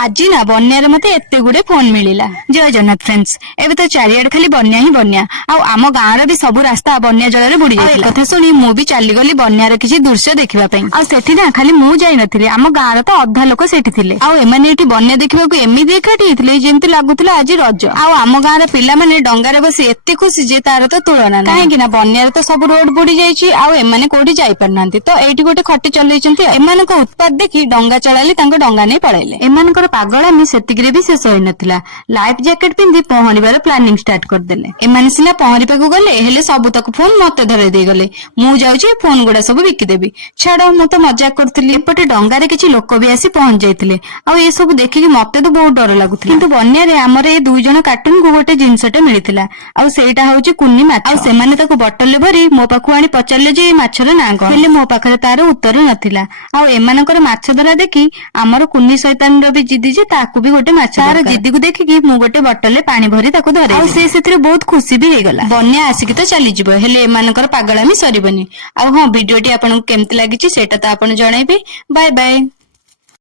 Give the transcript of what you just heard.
आज ना बन्यार मते एते गुडे फोन मिलिला। जय जगन्नाथ फ्रेंड्स, एबे तो चारियाड खाली बन्या ही बन्या। आ आम गाँव भी सब रास्ता बन्या जल बुड़ी जाइतिला। कथा सुनी मु भी चली गली बन्यार किछि दृश्य देखिबा पई। आ सेठी ना खाली मु जाई नथिले, आम गाँव तो अधा लोक सेठी थिले। आ एमाने एठी बन्या देखिबाकू एमिति एकाठी हिथिले जेंति लागुतिला आज रज। आ आम गाँव पिला माने डंगारे बसी एते खुशी जे तार तो तुलना नाही। काहेकि ना बन्यार तो सब रोड बुड़ी जाइछि, आ एमाने कोठी जाई परनांती। तो एठी गोटे खटी चलैचंती। एमानक उत्पाद देखि डंगा चलाली तांको डंगा नै पळैले। एमानकर पागलामी सेतिकिरे भी शेष होई नथिला। लाइफ जैकेट पिंधि पहरिबार प्लानिंग स्टार्ट कर देले। एमाने सिना पहरिबाकू गले हेले सब तक फोन मते धरै देई गले। मु जाउछि फोन गुडा सब बिकि देबी। छाड़ो मु तो मजाक करथिली। एपटे डंगारे किछि लोक भी आसी पहुंच जाइतिले। आ ए सब देखि मते तो बहुत डर लागुथिला। किंतु बन्या रे हमर ए दुई जण कार्टून को गोटे जिंसटे मिलिथिला। आ सेटा होउछि कुन्नी माछ। आ सेमाने ताको बटल भरी मो पाखु आनी पचारले जे माछर ना ग। हेले मो पाखरे तार उत्तर नथिला। आ एमानकर माछ धरा देखि हमर कुन्नी शैतान रो भी जिद्दी जे ताकू भी गोटे माछ। तार जिद्दी को देखि मु गोटे बटल पानी भरी ताको धरे। आ से सेथिरे बहुत खुशी भी हे गला। बन्या आसिक तो चली जिवो, हेले एमानकर पागलामी सरीबनी। आ हां, वीडियोटी आपनकु केमति लागिछि सेटा तो आपन जणाइबे। Bye bye.